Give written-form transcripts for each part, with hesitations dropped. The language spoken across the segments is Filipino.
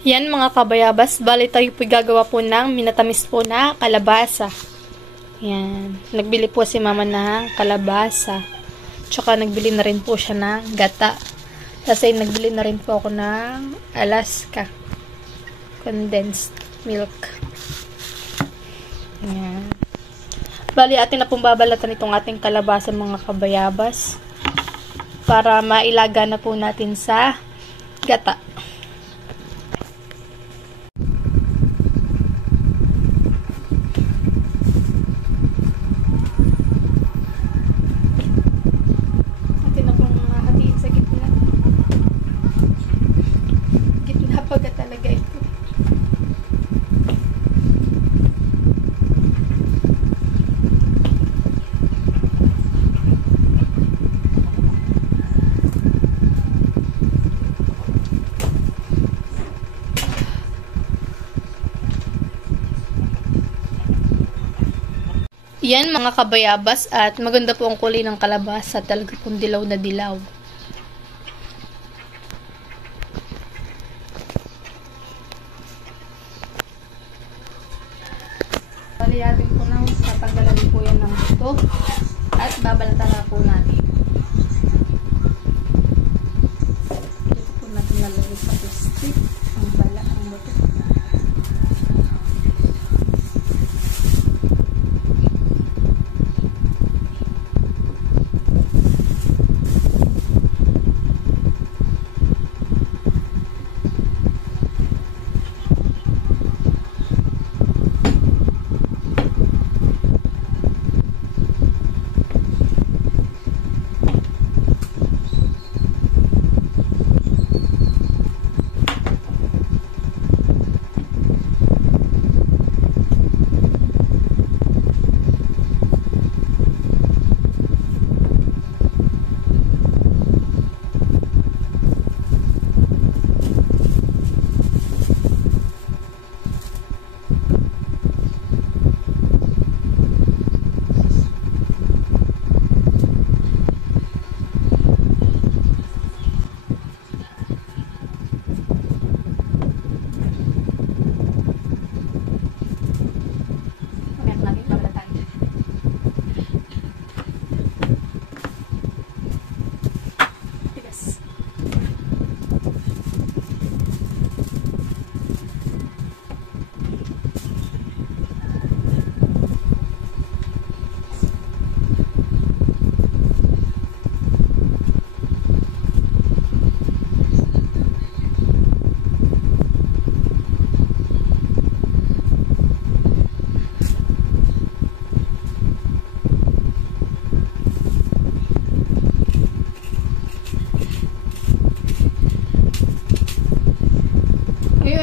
Yan mga kabayabas, bali tayo po gagawa po ng minatamis po na kalabasa. Yan. Nagbili po si mama ng kalabasa. Tsaka nagbili na rin po siya ng gata. Kasi nagbili na rin po ako ng Alaska condensed milk. Yan. Bali, atin na pong babalatan itong ating kalabasa mga kabayabas. Para mailaga na po natin sa gata. Atin na pong hatiin sa gitna. Gitna pagka talaga ito. Yan mga kabayabas, at maganda po ang kulay ng kalabasa, talaga pong dilaw na dilaw. Baliyatin po nang tatanggalan po yan ng buto at babalatan na po natin. Ito po natin nalagay sa plastic ang bala, ang buto.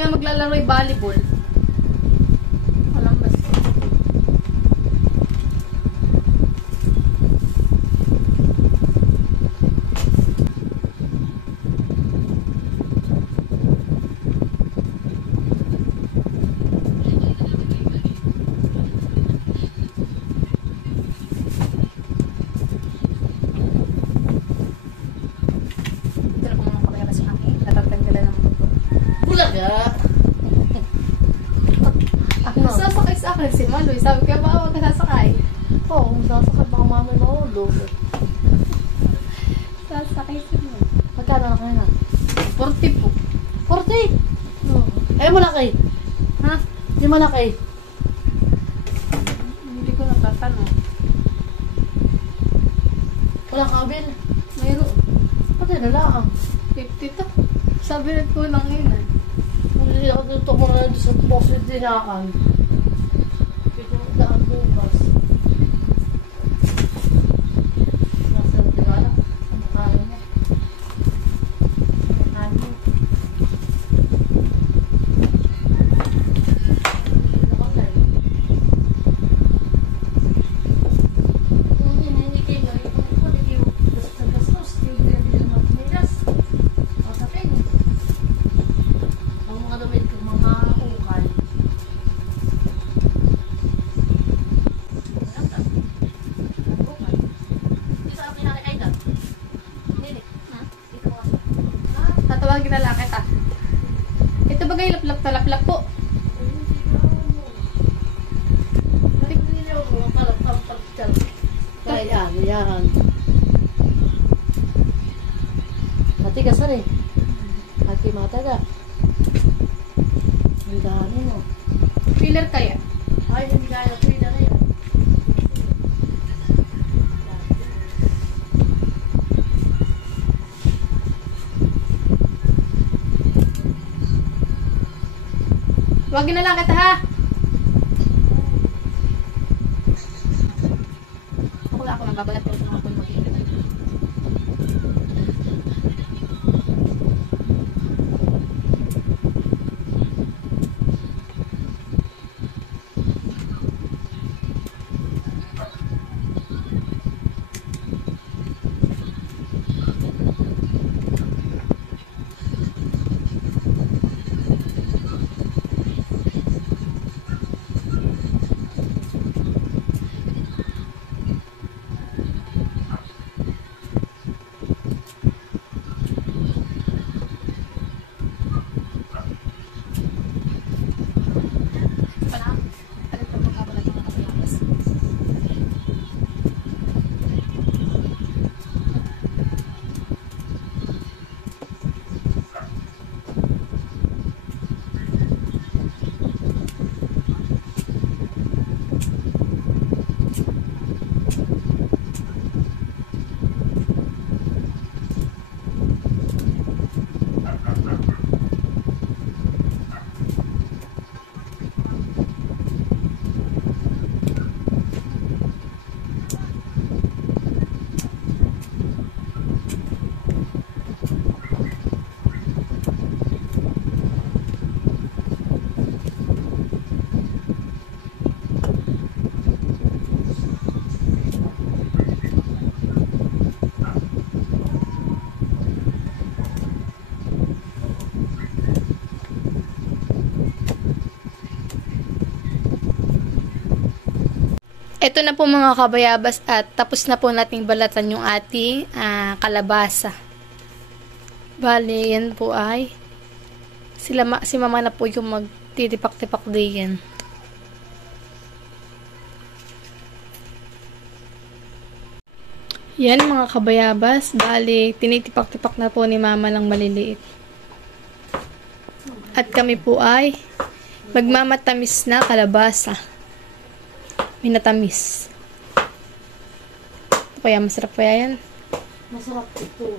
Maglalaro yung volleyball. Walang basta. Ito na po mga kabayabas yung aking natatanggalan ng buto. Bulaga! Sasakay sa akin si Maloy. Sabi ko, ba huwag ka sasakay? Oo, kung sasakay baka mamay mahulog. Sasakay si Maloy. Magkano na kayo na? 40 po. 40? Oo. Eh, malaki. Ha? Di malaki. Hindi ko natatanong. Wala ka, Abel. Mayroon. Pati na lang. 50 to. Sabi rin po lang yun eh. Hindi ako dito mga nandun sa post with dinaan. Dito mo daan bukas. Nasa dinaan. Ang kaya niya. Ang kaya niya. Hindi kayo. Hindi kayo. Gastos. Hindi kayo matigas. Masapin. Ang mga damit ko, mga ukay. bagay, laplap na laplap po. Ayan, yan. Matigasan eh. Hati mataga. Ang dami mo. Filler kaya. Ay, hindi kaya. Pwede na yan. Wag na lang kita ha. Ako nagbabalat pero sa hapon mag-iingat. Ito na po mga kabayabas at tapos na po nating balatan yung ating kalabasa. Bale, yan po ay si mama na po yung magtitipak-tipak din. Yan mga kabayabas, bale, tinitipak-tipak na po ni mama ng maliliit. At kami po ay magmamatamis na kalabasa. Minatamis. Kaya masarap kaya yan? Masarap ito.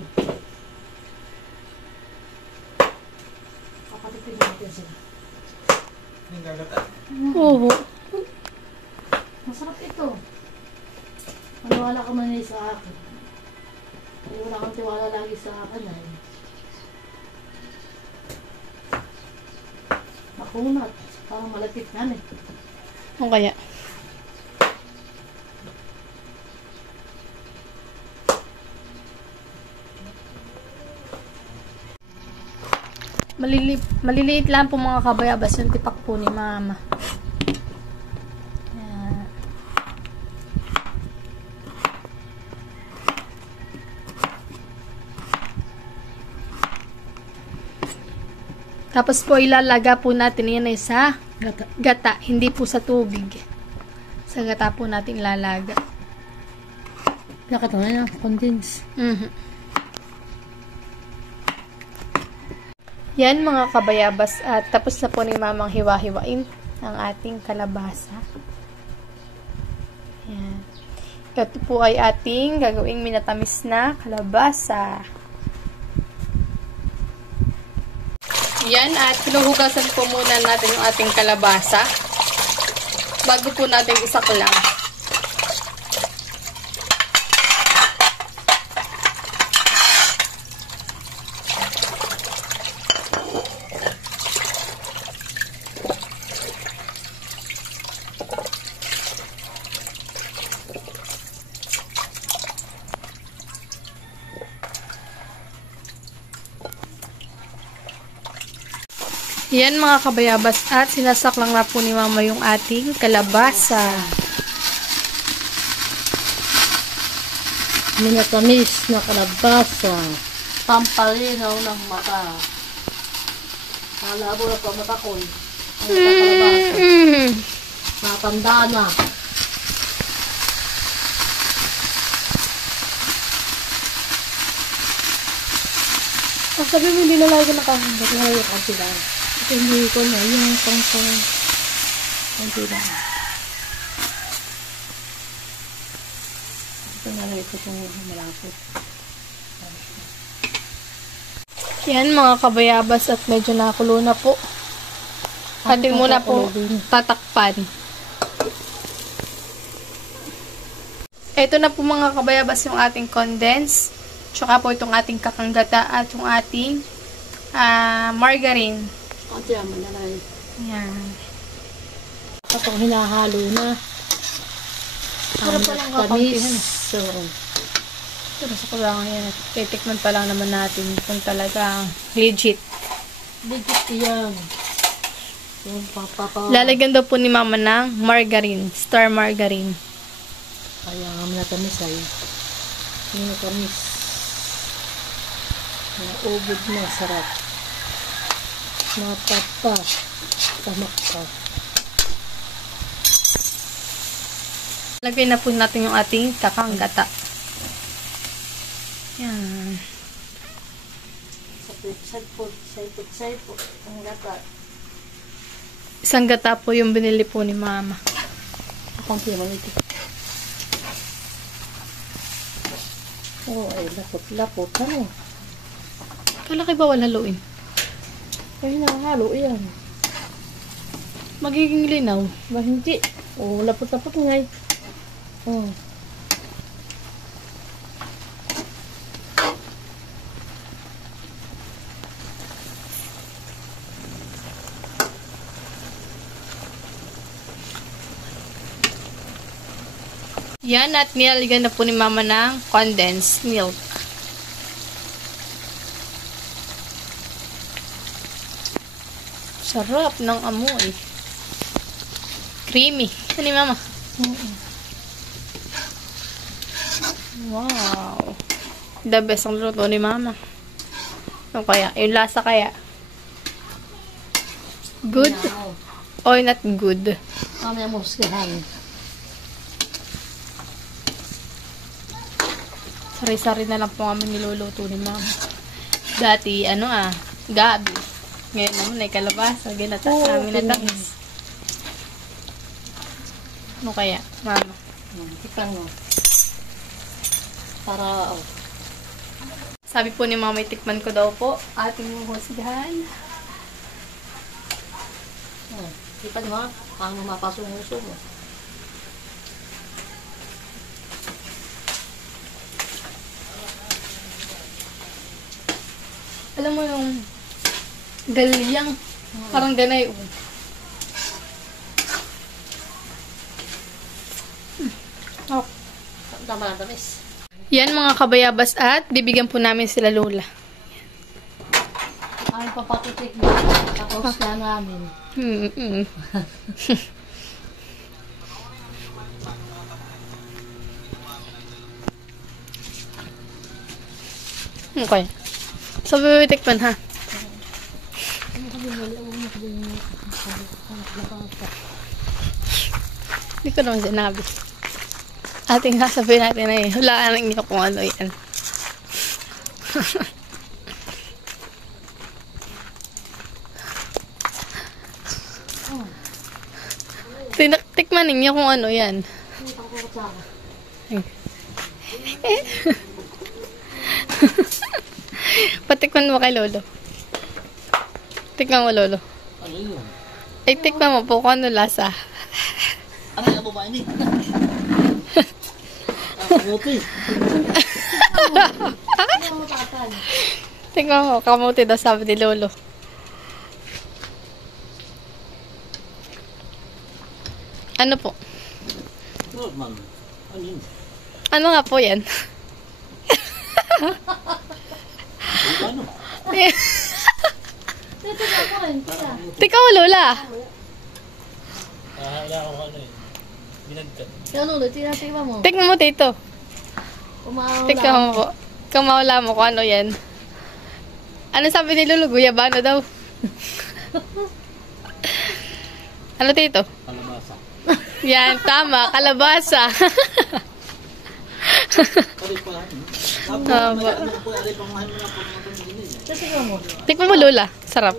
Kapatipin natin sila. Yung gagata. Oo. Masarap ito. Maniwala ka man sa akin. Wala kang tiwala lagi sa akin ay. Makunat. Parang malapit yan eh. Ano kaya? Maliliit lang po mga kabayabas yung tipak po ni mama. Ayan. Tapos po ilalaga po natin yan ay sa gata, hindi po sa tubig. Sa gata po natin ilalaga. Nakatawa na, condense. Yan mga kabayabas at tapos na po ni mamang hiwa-hiwain ang ating kalabasa. Yan. Ito po ay ating gagawing minatamis na kalabasa. Yan at pinuhugasan po muna natin yung ating kalabasa bago po natin isaklang. Yan mga kabayabas at sinasaklang na po ni mama yung ating kalabasa. Minatamis na kalabasa. Pampalinaw ng mata. Malabo na pa mata ko. Ang kalabasa. Matanda na. Sabi mo, hindi na lagi nakahanda. Ngayon kasi lang. Ito hindi ko na yung pang hindi lang. Ito nalagay ko itong malapot. Yan mga kabayabas at medyo nakulo na po. Atin muna po tatakpan. Ito na po mga kabayabas yung ating condense. Tsaka po itong ating kakanggata at yung ating margarine. At yan, manalay. Yan. Kapag hinahalo na. Sarap pa lang tamis. kakuntihan eh. So, Pero sa kulangan yan. Titikman pa lang naman natin kung talaga legit. legit yan. Yung papapa. Lalagyan daw po ni mama ng margarine. Star margarine. Kaya nga manatamis ay. Yung natamis. Naubod na, sarap. Matapa. Tamak pa. Lagay na po natin yung ating kakanggata. Yan. Sapit-sapit. Ang gata. Isang gata po yung binili po ni mama. Akong naman ito. Oo, ay lapot-lapot. Ano? Kalaki ba wala haluin? Ay, nakahalo yan. Magiging linaw. Ba hindi? Oo, lapot-lapot nga eh. Oo. Yan, at nilalagyan na po ni mama ng condensed milk. Sarap ng amoy. Creamy. Ano ni mama? Wow. The best ang luto ni mama. Ano kaya? Yung lasa kaya? Good? Or not good? Mamaya mo huskihan. Sari-sari na lang po kami niluluto ni mama. Dati, gabi. Ngayon naman ay kalabasa. Ginata namin na tamis. Ano kaya, mama? Tikang mo. Para, Sabi po ni mama, itikman ko daw po. Ating husgahan. Tikang mo, paano mapasok ang uso mo. Alam mo yung galyang. Parang ganay. Oh. Tama na tamis. Yan mga kabayabas at bibigyan po namin sila lola. Ay, papatutik na. Tapos na namin. Okay. So, bibitikman ha. Hindi ko naman sinabi. Ating sasabihin natin na hulaan niyo kung ano yan. Tikman ninyo kung ano yan. Patikman mo kay Lolo. Tikman mo, Lolo. Ano yun? Ay, tikman mo po kung ano lasa. Ano yung babae ni? Kamuti. Tikman mo, kamuti daw sabi ni Lolo. Ano po? Normal. Ano yun? Ano nga po yan? Ano? Tikman mo, Lola. Wala akong ano eh. Binagkat. Ano, tinatikman mo. Tikman mo dito. Tikman mo po. Kung mawala mo kung ano yan. Ano sabi ni Lolo? Guyabano daw. Ano tito? Kalabasa. Yan, tama. Kalabasa. Pari pa. Tama. Po ari pang mahal mo na pag matandili. Kasi mo. Tikman mo, Lola. Sarap.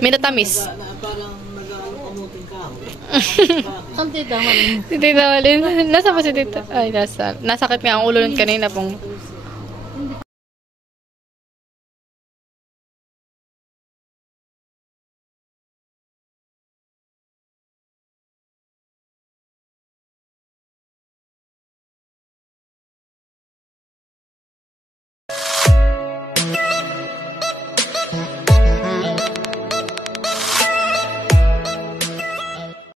Minatamis. Na parang nag-aalok amuting kahoy. Ang tita, mali. Si Tita Walin. Nasa ba si Tita? Ay, nasa. Nasakit nga ang ulo nun kanina pong